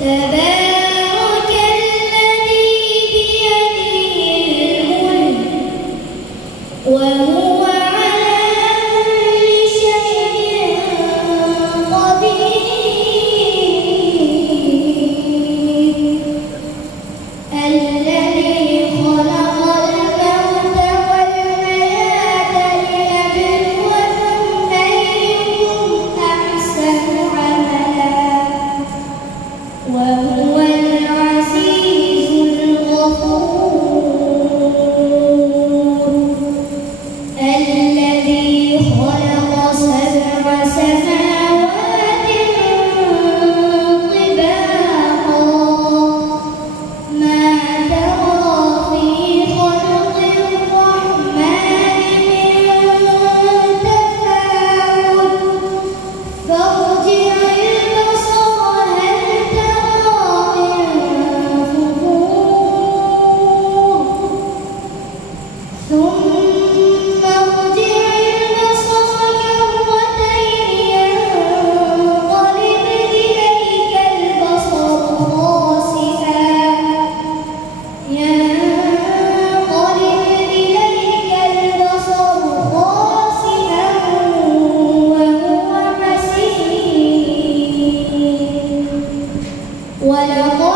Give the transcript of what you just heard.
تبارك الذي بيده الملك وهو على كل شيء قدير الذي خلق الموت والحياة ليبلوكم أيكم أحسن عملا وهو العزيز الغفور الذي خلق سبع سماوات طباقا ما ترى في خلق الرحمن من تفاوت فارجع البصر هل ترى من فطور ثم ارجع البصر كرتين ينقلب إليك البصر خاسئا وهو حسير ولقد